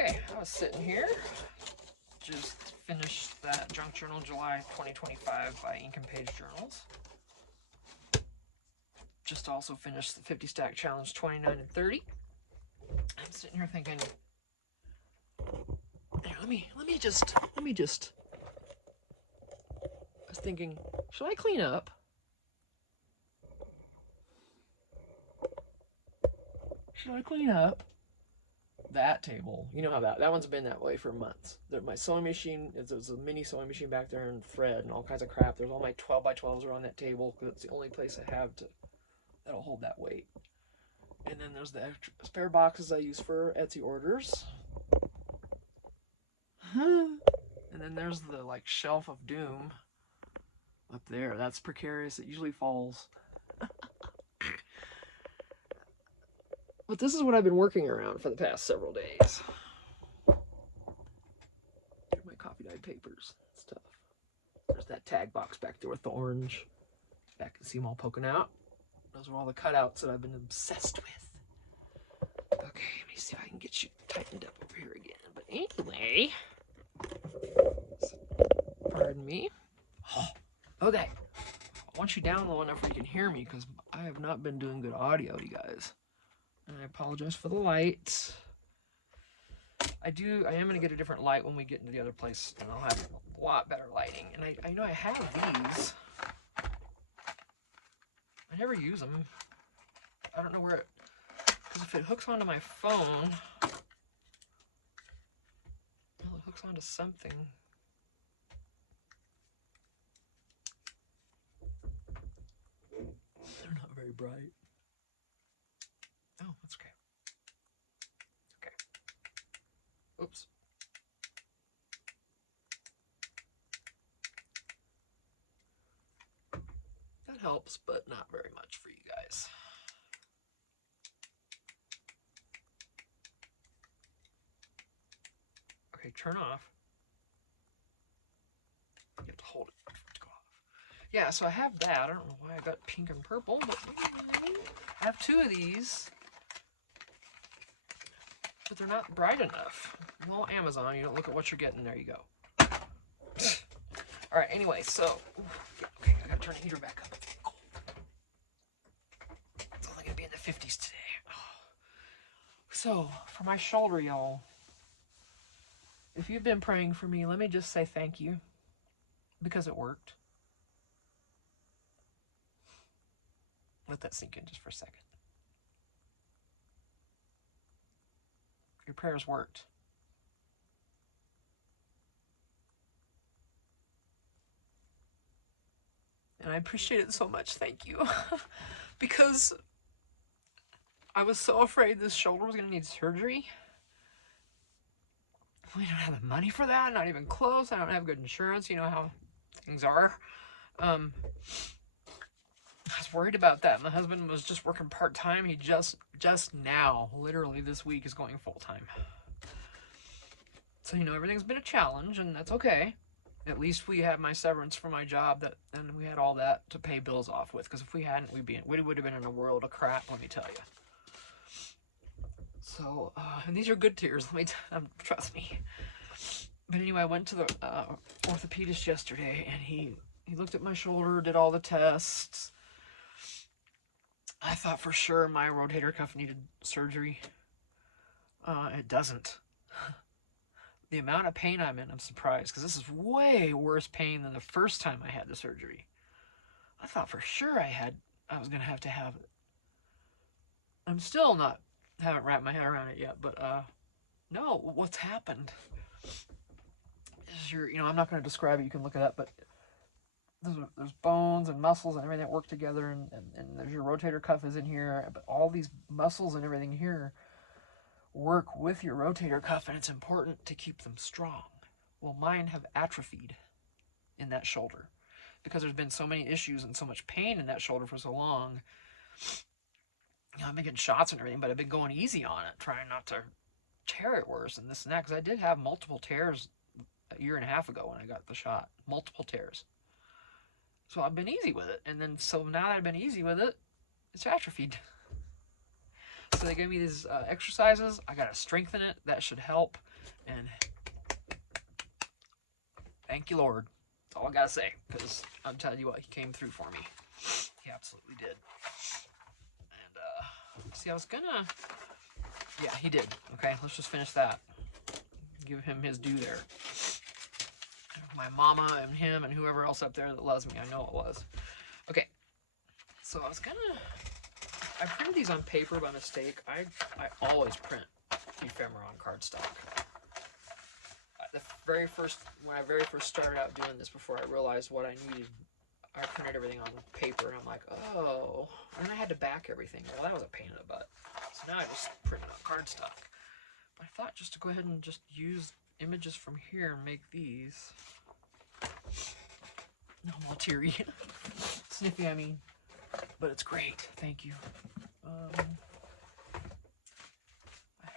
Okay, I was sitting here, just finished that Junk Journal July 2025 by Ink and Page Journals. Just also finished the 50 Stack Challenge 29 and 30. I'm sitting here thinking, let me just, I was thinking, should I clean up? Should I clean up that table? You know how that one's been that way for months. My sewing machine, there's a mini sewing machine back there and thread and all kinds of crap. There's all my 12 by 12s are on that table because it's the only place I have that'll hold that weight. And then there's the extra spare boxes I use for Etsy orders. And then there's the shelf of doom up there. That's precarious. It usually falls. But this is what I've been working around for the past several days. Here's my coffee dyed papers stuff. There's that tag box back there with the orange. Back and see them all poking out. Those are all the cutouts that I've been obsessed with. Okay, let me see if I can get you tightened up over here again. But anyway, pardon me. Okay, I want you down low enough where you can hear me because I have not been doing good audio, you guys. And I apologize for the light. I am going to get a different light when we get into the other place, and I'll have a lot better lighting. And I know I have these. I never use them. I don't know where because if it hooks onto my phone, well, it hooks onto something. They're not very bright. Oh, that's okay. Okay. Oops. That helps, but not very much for you guys. Okay, turn off. You have to hold it for it to go off. Yeah, so I have that. I don't know why I got pink and purple, but I have two of these. But they're not bright enough. Well, Amazon, you don't look at what you're getting, there you go. Alright, anyway, so, okay, I gotta turn the heater back up. It's cold. It's only gonna be in the 50s today. So, for my shoulder, y'all, if you've been praying for me, let me just say thank you, because it worked. Let that sink in just for a second. Your prayers worked. And I appreciate it so much, thank you. Because I was so afraid this shoulder was going to need surgery. We don't have the money for that, not even close. I don't have good insurance, you know how things are. I was worried about that. My husband was just working part-time. He just now, literally this week, is going full-time. So, everything's been a challenge, and that's okay. At least we had my severance from my job, and we had all that to pay bills off with. Because if we hadn't, we would have been in a world of crap, let me tell you. So, and these are good tears, trust me. But anyway, I went to the orthopedist yesterday, and he looked at my shoulder, did all the tests. I thought for sure my rotator cuff needed surgery. It doesn't. The amount of pain I'm in, I'm surprised, because this is way worse pain than the first time I had the surgery. I thought for sure I was going to have it. I'm still haven't wrapped my head around it yet, but no, what's happened is I'm not going to describe it, you can look it up, but there's bones and muscles and everything that work together, and there's your rotator cuff is in here, but all these muscles and everything here work with your rotator cuff, and it's important to keep them strong. Well, mine have atrophied in that shoulder because there's been so many issues and so much pain in that shoulder for so long. I've been getting shots and everything, but I've been going easy on it, trying not to tear it worse and this and that, because I did have multiple tears a year and a half ago when I got the shot. Multiple tears. So I've been easy with it, and then so now that I've been easy with it, it's atrophied. So they gave me these exercises. I gotta strengthen it. That should help. And thank you, Lord. That's all I gotta say. Because I'm telling you what, he came through for me. He absolutely did. And see, I was gonna. Yeah, he did. Okay, let's just finish that. Give him his due there. My mama and him and whoever else up there that loves me. I know it was. Okay, so I printed these on paper by mistake. I always print ephemera on cardstock. When I very first started out doing this, before I realized what I needed, I printed everything on paper, and I'm like, oh, and then I had to back everything. Well, that was a pain in the butt. So now I just print it on cardstock. But I thought just to go ahead and just use images from here and make these. No, I'm all teary. Sniffy, I mean. But it's great. Thank you.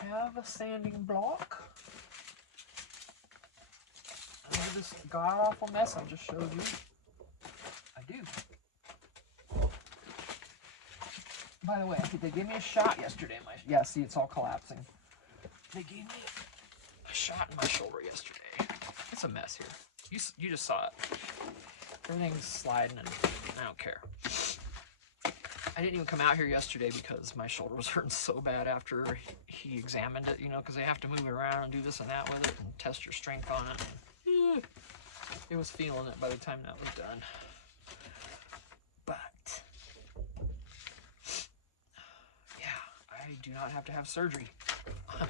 I have a sanding block. Under this god-awful mess I just showed you. I do. By the way, they gave me a shot yesterday. Yeah, see, it's all collapsing. They gave me a shot in my shoulder yesterday. It's a mess here. You just saw it. Everything's sliding, and I don't care. I didn't even come out here yesterday because my shoulder was hurting so bad after he examined it, you know, because they have to move it around and do this and that with it and test your strength on it. It was feeling it by the time that was done. But, yeah, I do not have to have surgery. I'm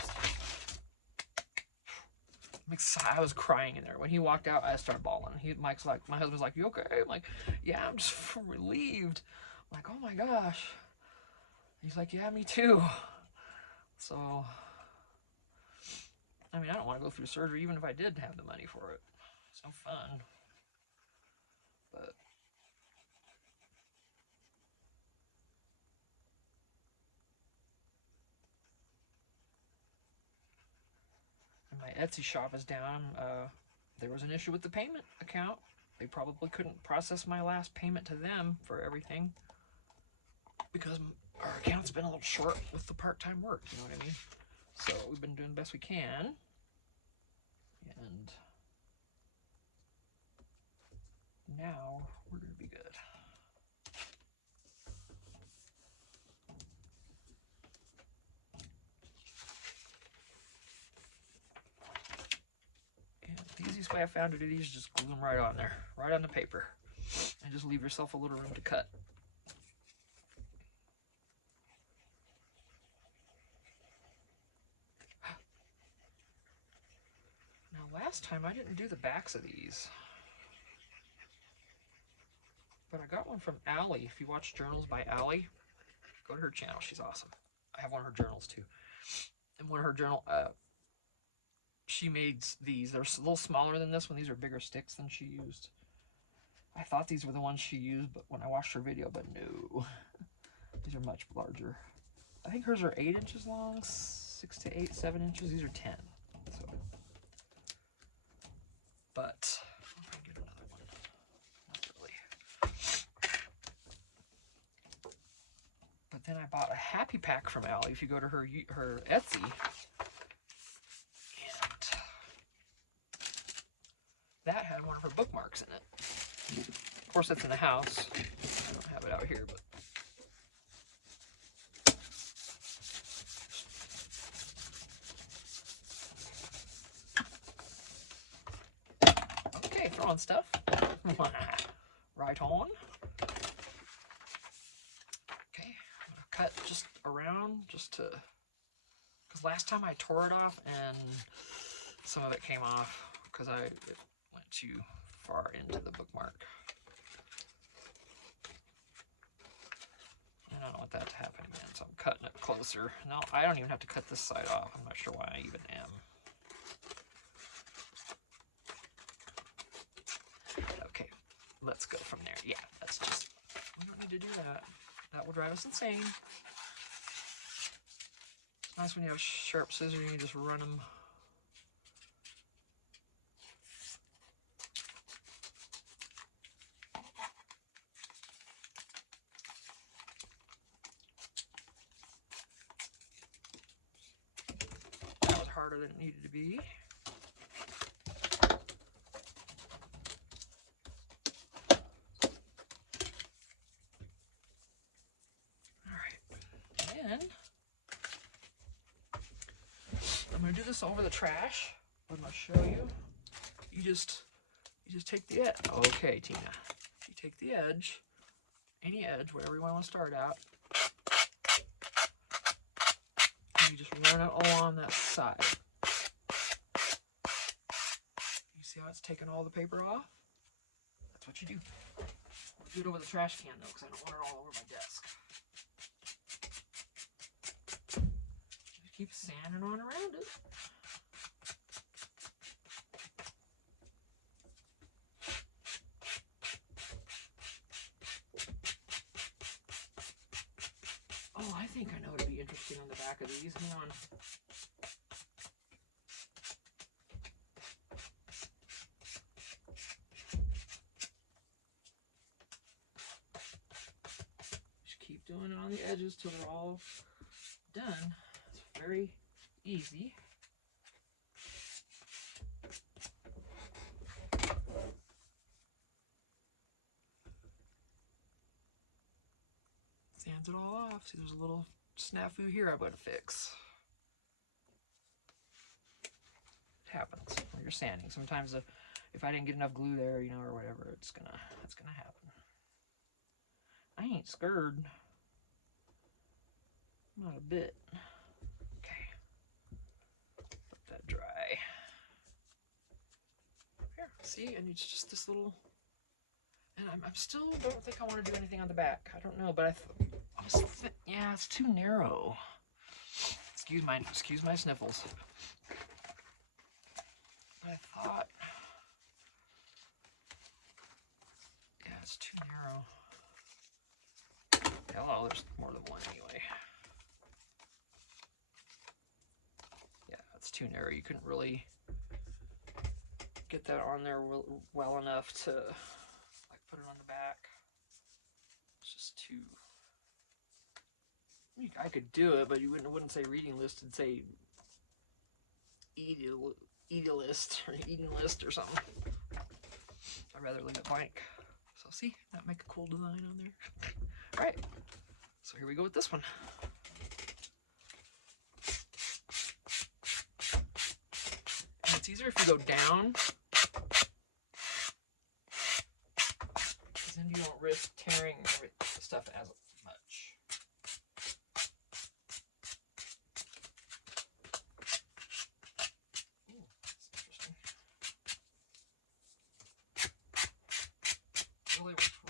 excited. I was crying in there. When he walked out, I started bawling. Mike's like, my husband's like, you okay? I'm like, yeah, I'm just relieved. I'm like, oh my gosh. He's like, yeah, me too. So, I mean, I don't want to go through surgery even if I did have the money for it. It's no fun. But my Etsy shop is down. There was an issue with the payment account. They probably couldn't process my last payment to them for everything because our account's been a little short with the part-time work, you know what I mean? So we've been doing the best we can. And now we're going to be good. And the easiest way I found to do these is just glue them right on there, right on the paper. And just leave yourself a little room to cut. Now last time I didn't do the backs of these. But I got one from Allie. If you watch Journals by Allie, go to her channel. She's awesome. I have one of her journals too. And one of her journal, she made these. They're a little smaller than this one. These are bigger sticks than she used. I thought these were the ones she used, but when I watched her video, but no. These are much larger. I think hers are 8 inches long, 6 to 8, 7 inches. These are 10. So, but I'll probably get another one. Not really. But then I bought a happy pack from Allie. If you go to her Etsy, and that had one of her bookmarks in it. Of course, it's in the house. I don't have it out here, but. Okay, throwing stuff. Right on. Okay, I'm gonna cut just around, just to, because last time I tore it off and some of it came off because it went too far into the bookmark. And I don't want that to happen again, so I'm cutting it closer. No, I don't even have to cut this side off. I'm not sure why I even am. Okay, let's go from there. Yeah, that's just, we don't need to do that. That will drive us insane. It's nice when you have sharp scissors and you just run them. than it needed to be. Alright, and I'm going to do this over the trash. I'm going to show you. You just take the edge. Okay, Tina. You take the edge, any edge, whatever you want to start out. And you just run it along that side. You see how it's taking all the paper off? That's what you do. Do it over the trash can though, because I don't want it all over my desk. Just keep sanding on around it. Oh, I think I know what'd be interesting on the back of these. Hang on. Just keep doing it on the edges till they're all done. It's very easy. Sands it all off. See, there's a little snafu here I'm going to fix. It happens when you're sanding. Sometimes if I didn't get enough glue there, you know, or whatever, it's gonna happen. I ain't scared. Not a bit. Okay. Let that dry. Here, see, and it's just this little. And I'm still don't think I want to do anything on the back. I don't know, but yeah, it's too narrow. Excuse my sniffles. I thought, yeah, it's too narrow. Hello, there's more than one anyway. Yeah, it's too narrow. You couldn't really get that on there well enough to like put it on the back. It's just too. I could do it, but you wouldn't say reading list, it'd say eat a list or eating list or something. I'd rather leave it blank. So see, that make a cool design on there. All right, so here we go with this one. And it's easier if you go down, because then you don't risk tearing the stuff as much.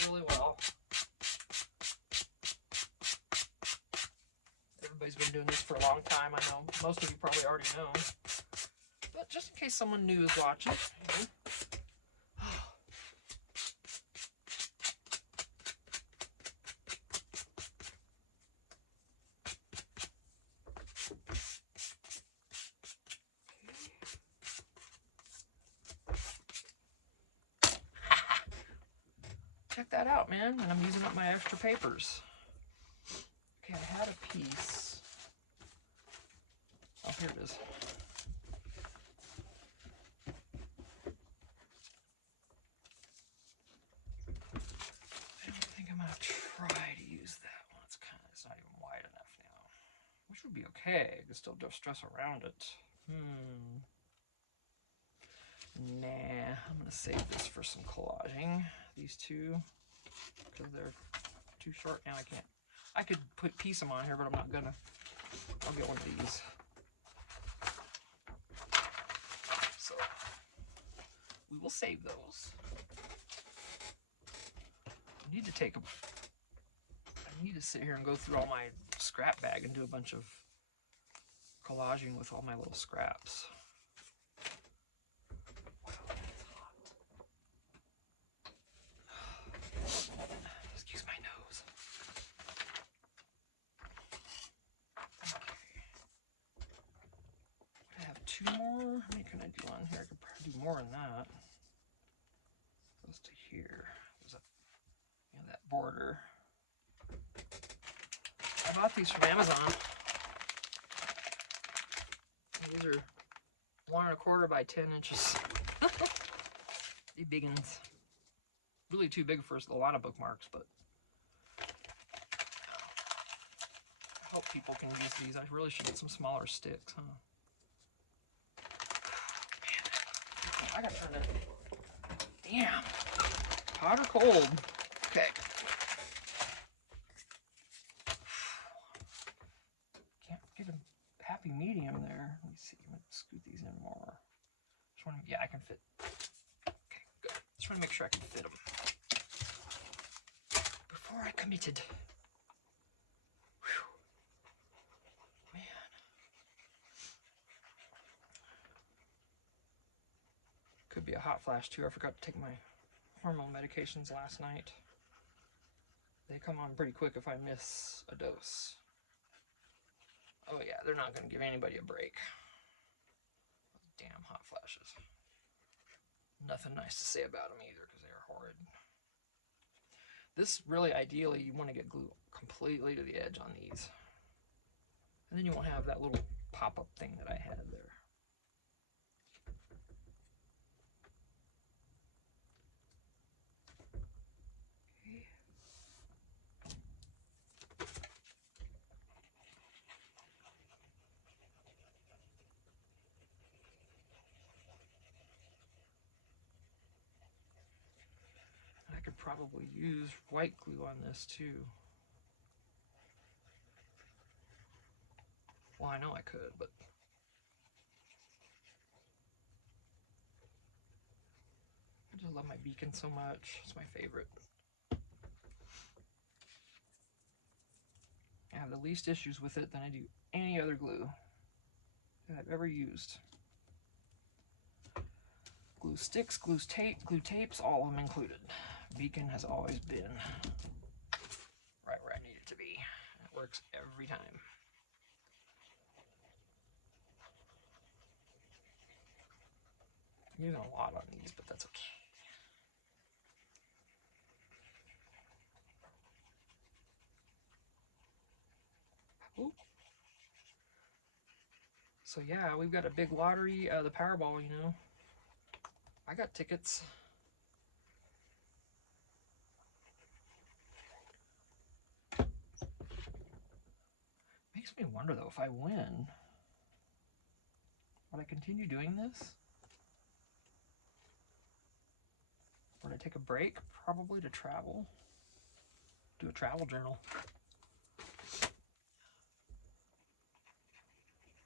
Really well. Everybody's been doing this for a long time. I know most of you probably already know, but just in case someone new is watching. Check that out, man. And I'm using up my extra papers. Okay, I had a piece. Oh, here it is. I don't think I'm gonna try to use that one. It's not even wide enough now. Which would be okay. I could still just dress around it. Nah, I'm gonna save this for some collaging. These two, because they're too short now. I could piece them on here, but I'm not gonna. I'll get one of these. So we will save those. I need to sit here and go through all my scrap bag and do a bunch of collaging with all my little scraps. Excuse my nose. Okay. I have two more. How many can I do on here? I could probably do more than that. Goes to here. There's that border. I bought these from Amazon. These are 1¼ by 10 inches. The big ones. Really too big for a lot of bookmarks, but I hope people can use these. I really should get some smaller sticks, huh? Man, I gotta turn that. Damn. Hot or cold? Okay. Can't get a happy medium there. Let me see. I'm gonna scoot these in more. Just want to, yeah, I can fit. Okay, good. Just want to make sure I can fit them before I committed. Whew. Man. Could be a hot flash too. I forgot to take my hormone medications last night. They come on pretty quick if I miss a dose. Oh yeah, they're not going to give anybody a break. Damn hot flashes. Nothing nice to say about them either because they are horrid. This really, ideally, you want to get glue completely to the edge on these. And then you won't have that little pop-up thing that I had there. Okay. I could probably use white glue on this too. Well, I know I could, but I just love my beacon so much. It's my favorite. I have the least issues with it than I do any other glue that I've ever used. Glue sticks, glue tapes, all of them included. Beacon has always been right where I need it to be. It works every time. I'm using a lot on these, but that's okay. Ooh. So yeah, we've got a big lottery, the Powerball, you know. I got tickets. Makes me wonder though, if I win, would I continue doing this? Would I take a break? Probably to travel. Do a travel journal.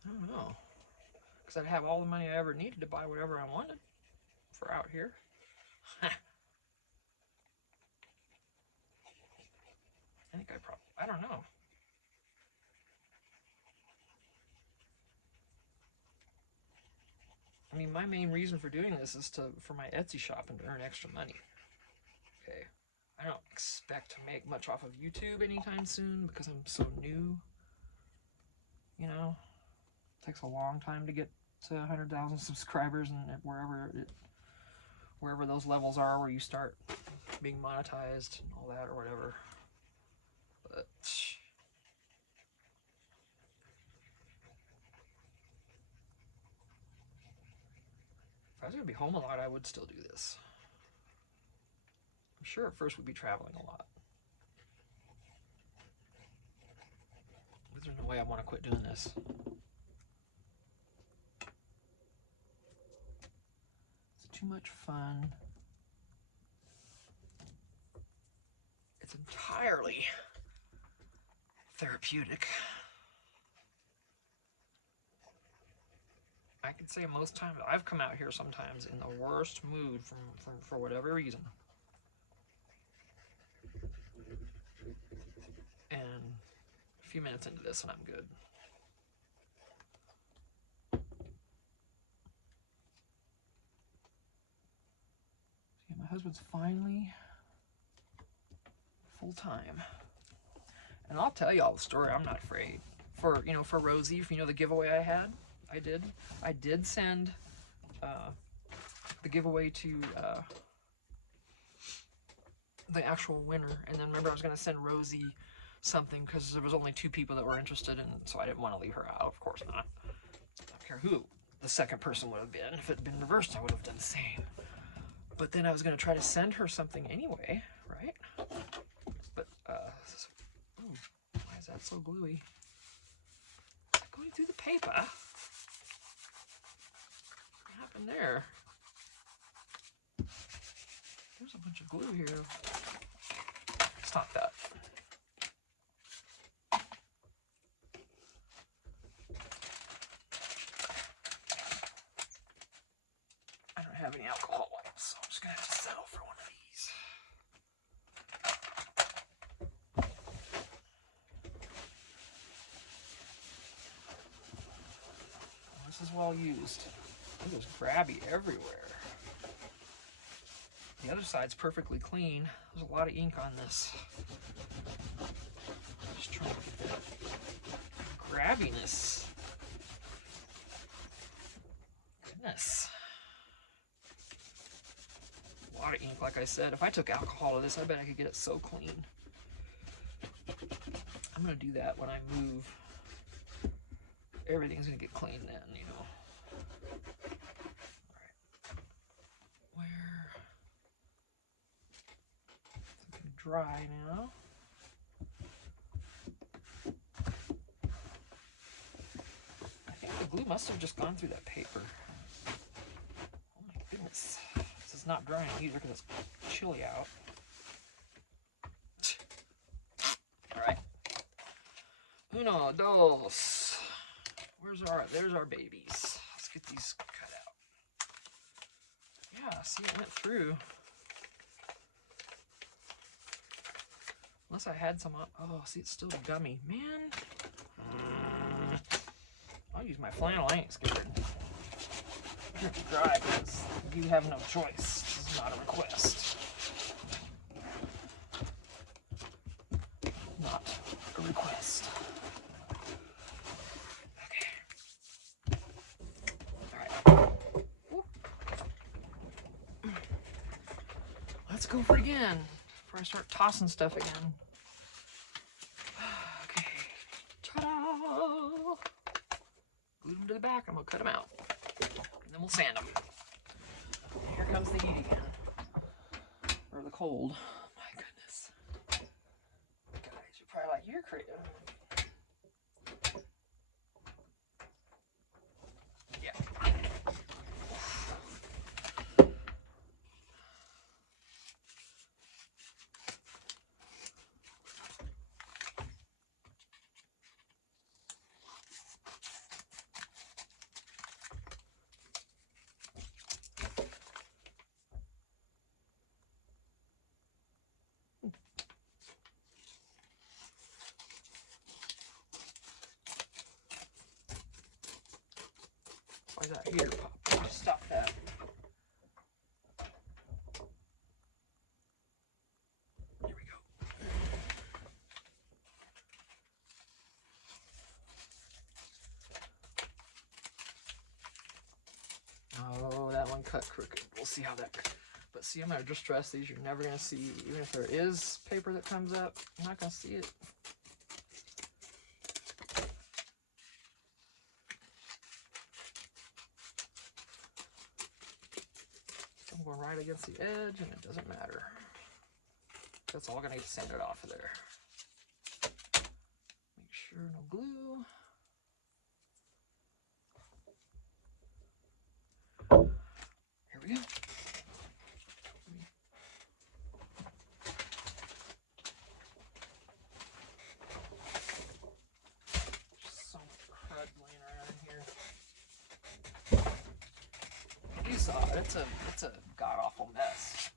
I don't know. Because I'd have all the money I ever needed to buy whatever I wanted for out here. I think I don't know. I mean, my main reason for doing this is for my Etsy shop and to earn extra money. Okay. I don't expect to make much off of YouTube anytime soon because I'm so new. You know, it takes a long time to get to 100,000 subscribers, and wherever those levels are where you start being monetized and all that or whatever. But if I was going to be home a lot, I would still do this. I'm sure at first we'd be traveling a lot. But there's no way I want to quit doing this. It's too much fun. It's entirely therapeutic. I could say most times I've come out here sometimes in the worst mood for whatever reason. And a few minutes into this and I'm good. Yeah, my husband's finally full time. And I'll tell you all the story, I'm not afraid. For Rosie, if you know the giveaway I had, I did send the giveaway to the actual winner, and then remember I was going to send Rosie something because there was only 2 people that were interested, and so I didn't want to leave her out. Of course not. I don't care who the second person would have been. If it had been reversed, I would have done the same. But then I was going to try to send her something anyway, right? But, ooh, why is that so gluey? Is it going through the paper? What happened there? There's a bunch of glue here. Stop that. I don't have any alcohol wipes, so I'm just going to have to settle for one of these. This is well used. It was grabby everywhere. The other side's perfectly clean. There's a lot of ink on this. Just trying to get that grabbiness. Goodness. A lot of ink, like I said. If I took alcohol to this, I bet I could get it so clean. I'm going to do that when I move. Everything's going to get clean then, you know. Dry now. I think the glue must have just gone through that paper. Oh my goodness. This is not drying either because it's chilly out. Alright. Uno, dos. There's our babies. Let's get these cut out. Yeah, see, it went through. Unless I had some on. Oh, see, it's still gummy. Man. I'll use my flannel. I ain't scared. It's dry because you have no choice. This is not a request. Not a request. Okay. Alright. Let's go for it again. Before I start tossing stuff again. Okay. Ta-da! Glue them to the back. I'm going to cut them out. And then we'll sand them. And here comes the heat again. Or the cold. My goodness. Guys, you're probably like, you're creative. Yeah. Why is that here, Pop? Stop that. There we go. Oh, that one cut crooked. We'll see how that. But see, I'm going to just stress these. You're never going to see, even if there is paper that comes up, you're not going to see it. I'm going right against the edge, and it doesn't matter. That's all I'm going to need to sand it off of there. Make sure no glue. Here we go. Just so much crud laying around here. You saw it. It's a god-awful mess.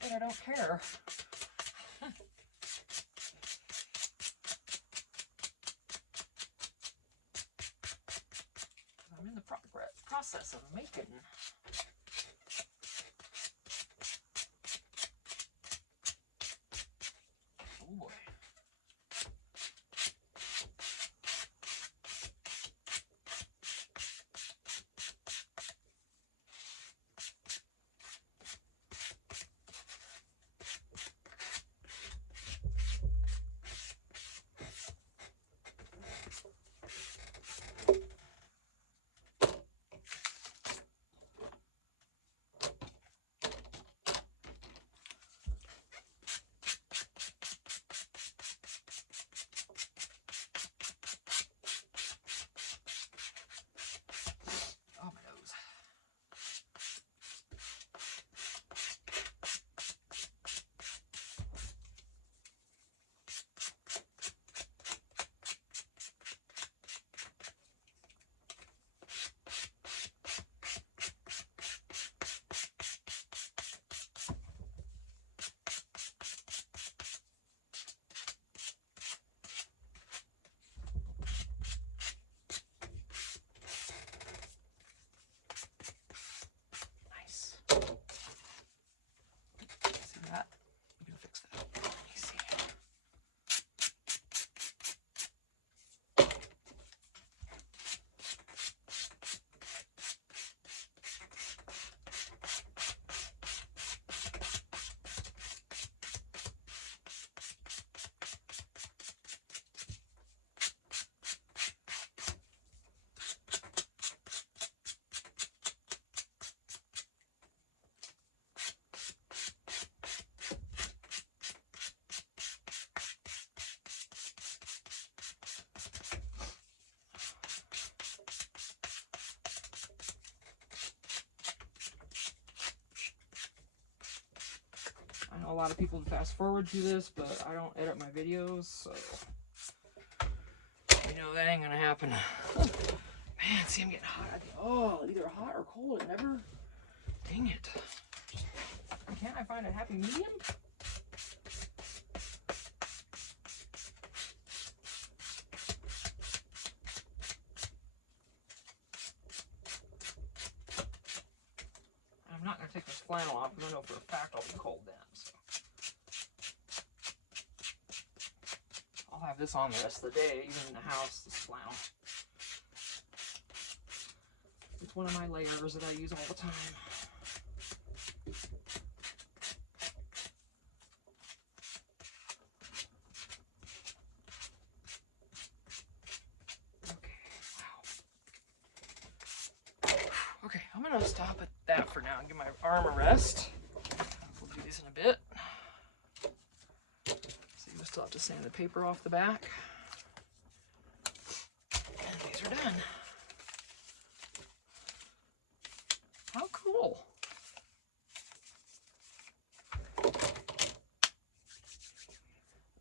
But I don't care. I'm in the process of making. Oh boy. know a lot of people fast forward through this, but I don't edit my videos, so you know that ain't gonna happen. Man, see, I'm getting hot. Oh, either hot or cold. It never. Dang it. Can't I find a happy medium? I'm not going to take this flannel off because I know for a fact I'll be cold then. So I'll have this on the rest of the day, even in the house, this flannel. It's one of my layers that I use all the time. Okay, I'm going to stop at that for now and give my arm a rest. We'll do these in a bit. So you still have to sand the paper off the back. And these are done. How cool.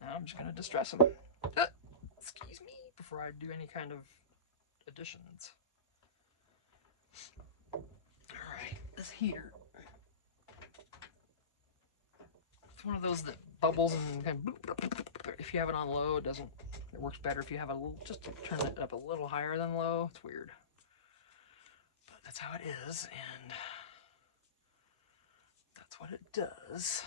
Now I'm just going to distress them. Excuse me, before I do any kind of additions. Alright, this heater. It's one of those that bubbles and kind of boop, boop, boop, boop. If you have it on low, it doesn't. It works better if you have it a little, just turn it up a little higher than low. It's weird. But that's how it is, and that's what it does.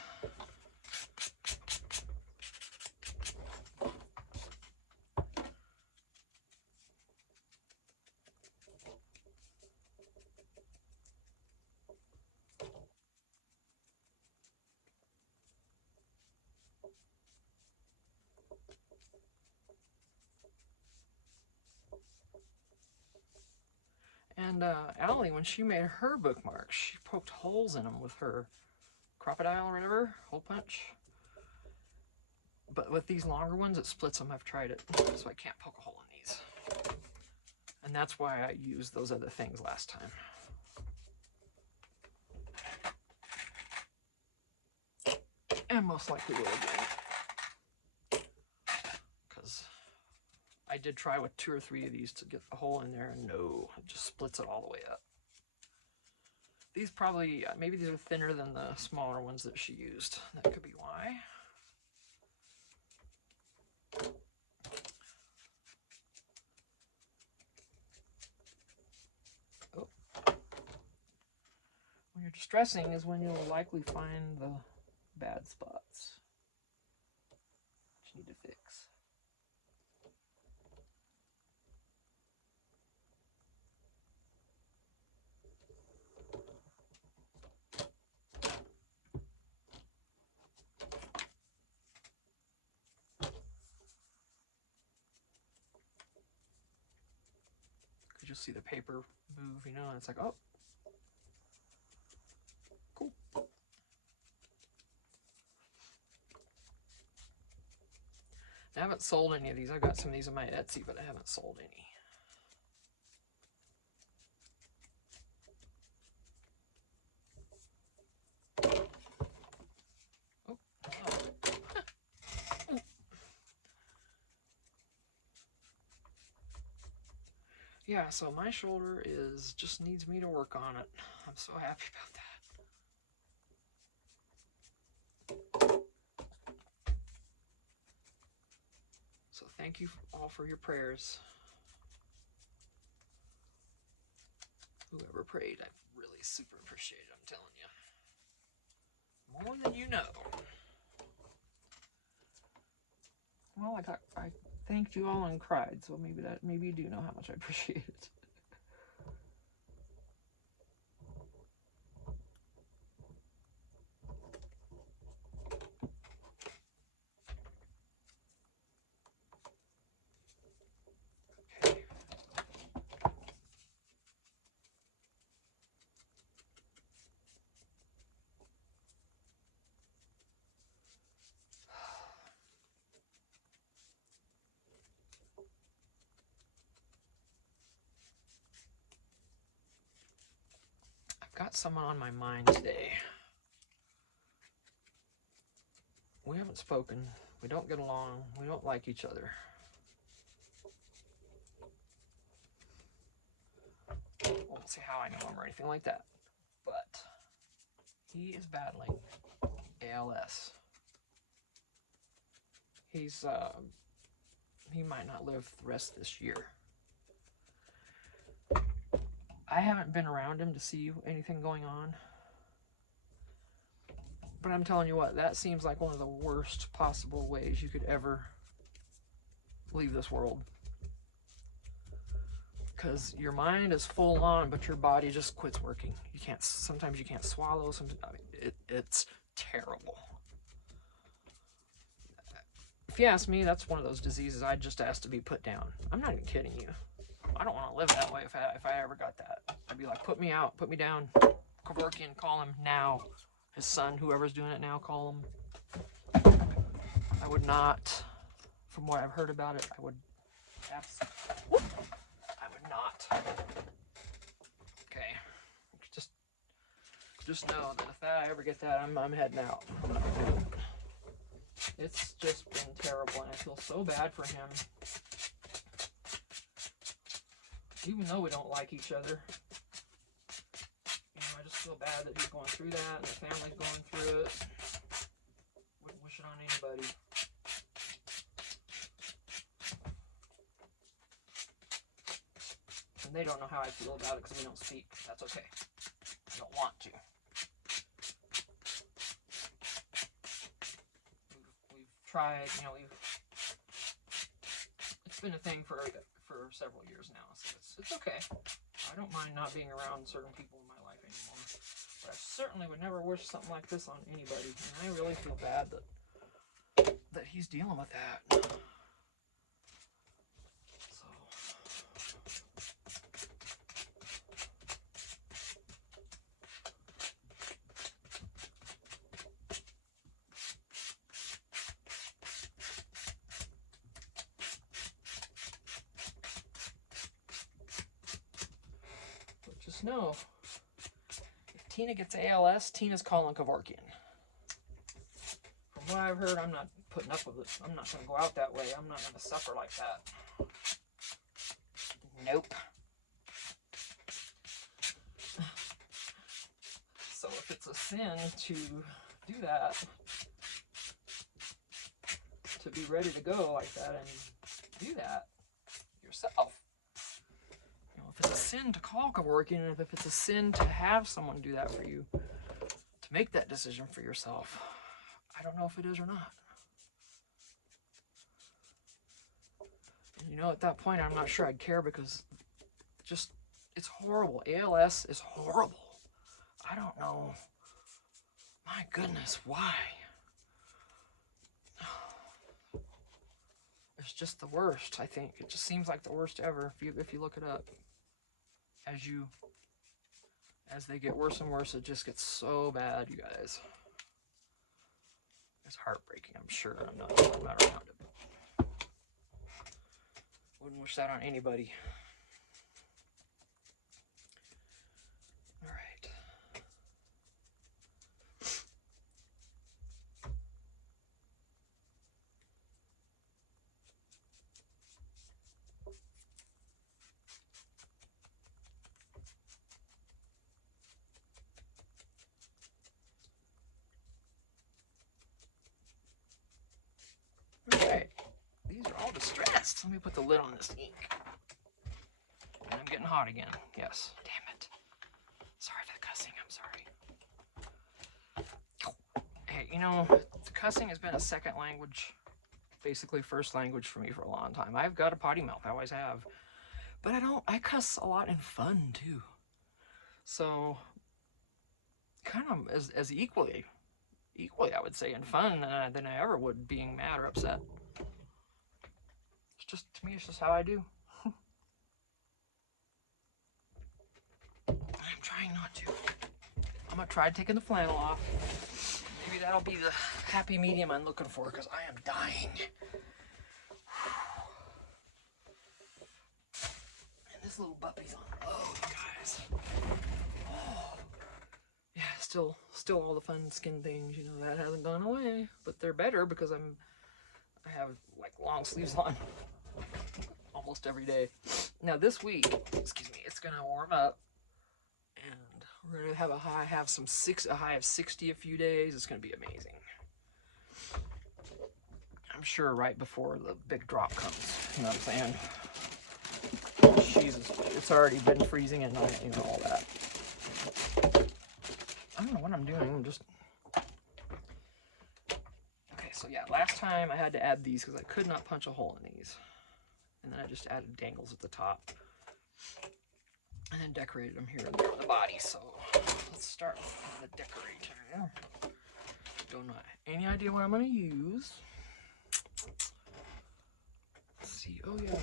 And Allie, when she made her bookmarks, she poked holes in them with her crocodile or whatever, hole punch. But with these longer ones, it splits them. I've tried it, so I can't poke a hole in these. And that's why I used those other things last time. And most likely will again. Because I did try with 2 or 3 of these to get the hole in there, and no, it just splits it all the way up. These probably, maybe these are thinner than the smaller ones that she used. That could be why. Oh. When you're distressing is when you'll likely find the bad spots that you need to fix. You'll see the paper move, you know, and it's like, oh, cool. I haven't sold any of these. I've got some of these on my Etsy, but I haven't sold any. Oh, oh. Yeah, so my shoulder just needs me to work on it. I'm so happy about that. So thank you all for your prayers. Whoever prayed, I really super appreciate it, I'm telling you. More than you know. Well, I thanked you all and cried, so maybe you do know how much I appreciate it. Got someone on my mind today. We haven't spoken. We don't get along. We don't like each other. I won't say how I know him or anything like that. But he is battling ALS. He might not live the rest of this year. I haven't been around him to see anything going on. But I'm telling you what, that seems like one of the worst possible ways you could ever leave this world. Because your mind is full on, but your body just quits working. Sometimes you can't swallow. It's terrible. If you ask me, that's one of those diseases I'd just ask to be put down. I'm not even kidding you. I don't want to live that way if I ever got that. I'd be like, put me out, put me down. Kevorkian, call him now. His son, whoever's doing it now, call him. I would not, from what I've heard about it, I would not. Okay. Just know that if I ever get that, I'm heading out. I'm not gonna do it. It's just been terrible, and I feel so bad for him. Even though we don't like each other, I just feel bad that he's going through that, and the family's going through it. Wouldn't wish it on anybody. And they don't know how I feel about it because we don't speak. That's okay. I don't want to. We've tried, it's been a thing for several years now, so it's okay. I don't mind not being around certain people in my life anymore, but I certainly would never wish something like this on anybody, and I really feel bad that he's dealing with that. Just know, if Tina gets ALS, Tina's calling Kevorkian. From what I've heard, I'm not putting up with it. I'm not going to go out that way. I'm not going to suffer like that. Nope. So if it's a sin to do that, to be ready to go like that and do that yourself, if it's a sin to call Kevorkian, and if it's a sin to have someone do that for you, to make that decision for yourself, I don't know if it is or not. And at that point, I'm not sure I'd care because it's horrible. ALS is horrible. I don't know. My goodness, why? It's just the worst, I think. It just seems like the worst ever if you look it up. As they get worse and worse, it just gets so bad, you guys. It's heartbreaking, I'm sure. I'm not around it. Wouldn't wish that on anybody. All right. Okay, these are all distressed. Let me put the lid on this ink. And I'm getting hot again. Yes. Damn it. Sorry for the cussing. I'm sorry. Hey, the cussing has been a second language, basically first language for me for a long time. I've got a potty mouth. I always have. But I cuss a lot in fun, too. So, kind of as equally, I would say, in fun than I ever would being mad or upset. To me, it's just how I do. I'm trying not to. I'm gonna try taking the flannel off. Maybe that'll be the happy medium I'm looking for, because I am dying. And this little puppy's on low, guys. Oh. Yeah, it's still all the fun skin things, you know, that hasn't gone away, but they're better because I have like long sleeves on almost every day. Now this week, excuse me, it's gonna warm up, and we're gonna have a high of 60 a few days. It's gonna be amazing. I'm sure right before the big drop comes. You know what I'm saying? Jesus, it's already been freezing at night, you know, all that. I don't know what I'm doing. I'm just... Okay, so yeah, last time I had to add these because I could not punch a hole in these. And then I just added dangles at the top. And then decorated them here and there on the body. So let's start with the decorator. Don't know any idea what I'm going to use. Let's see. Oh yeah,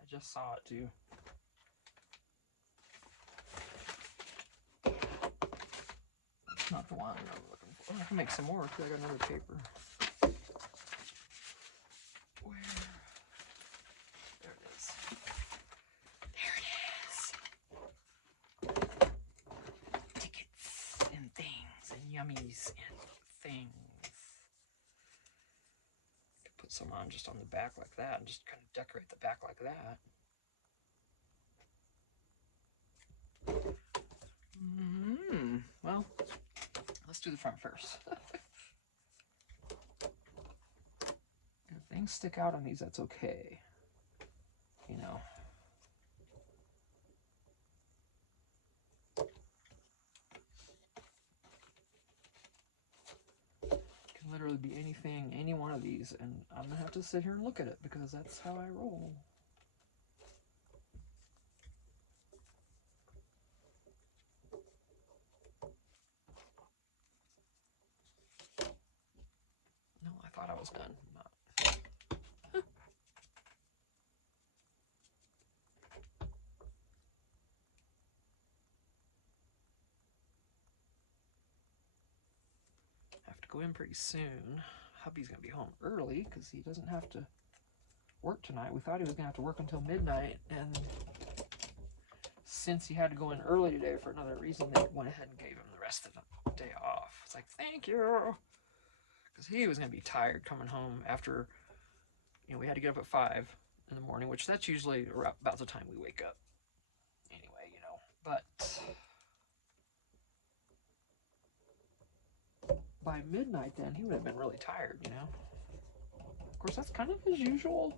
I just saw it too. That's not the one I'm looking for. Oh, I can make some more because I got another paper. Where? There it is. There it is. Tickets and things and yummies and things. Put some on just on the back like that and just kind of decorate the back like that. Well, let's do the front first. If things stick out on these, that's okay. You know. It can literally be anything, any one of these, and I'm gonna have to sit here and look at it because that's how I roll. No, I thought I was done. I'm not. Have to go in pretty soon. Hubby's gonna be home early because he doesn't have to work tonight. We thought he was gonna have to work until midnight, and since he had to go in early today for another reason, they went ahead and gave him the rest of the day off. It's like, thank you. Because he was going to be tired coming home after, you know, we had to get up at 5 in the morning, which that's usually about the time we wake up. Anyway, you know, but by midnight then, he would have been really tired, you know. Of course, that's kind of his usual.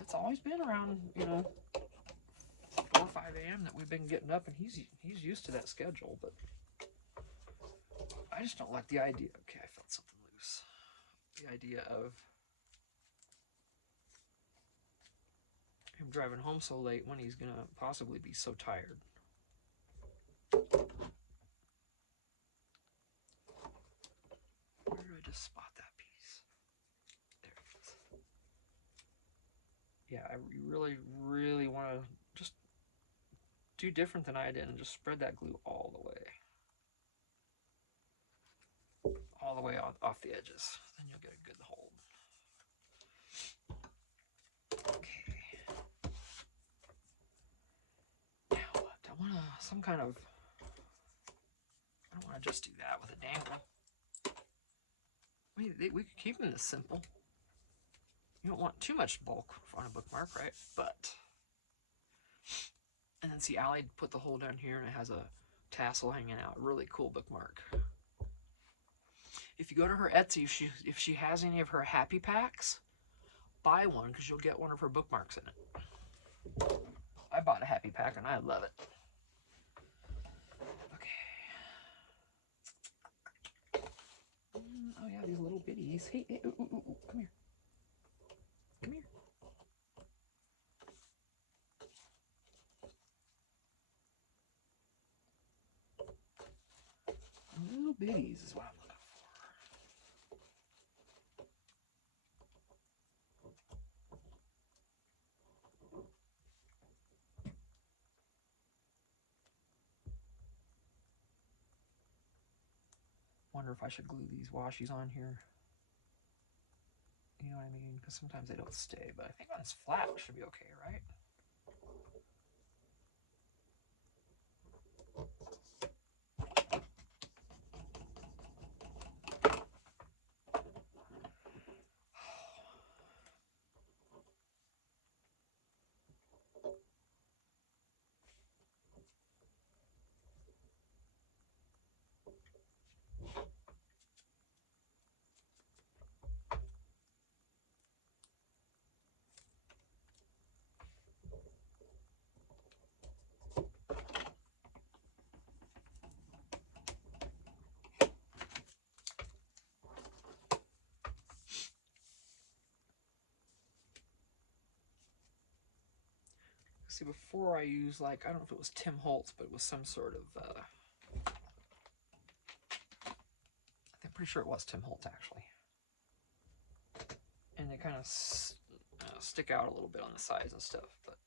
It's always been around, you know, 4 or 5 a.m. that we've been getting up, and he's used to that schedule, but I just don't like the idea. Okay, I felt something loose. The idea of him driving home so late when he's gonna possibly be so tired. Where did I just spot that piece? There it is. Yeah, I really, really want to just do different than I did and just spread that glue all the way. All the way off the edges. Then you'll get a good hold. Okay. Now, I want some kind of... I don't want to just do that with a dangle. We could keep them this simple. You don't want too much bulk on a bookmark, right? But... And then see, Allie put the hole down here and it has a tassel hanging out. Really cool bookmark. If you go to her Etsy, if she has any of her happy packs, buy one because you'll get one of her bookmarks in it. I bought a happy pack and I love it. Okay. Oh yeah, these little bitties. Hey, ooh, come here. Come here. Little bitties is what I'm looking for. Wonder if I should glue these washies on here. You know what I mean? Because sometimes they don't stay, but I think on this flat it should be okay, right? See, before I used, like, I don't know if it was Tim Holtz, but it was some sort of, I'm pretty sure it was Tim Holtz, actually. And they kind of stick out a little bit on the sides and stuff, but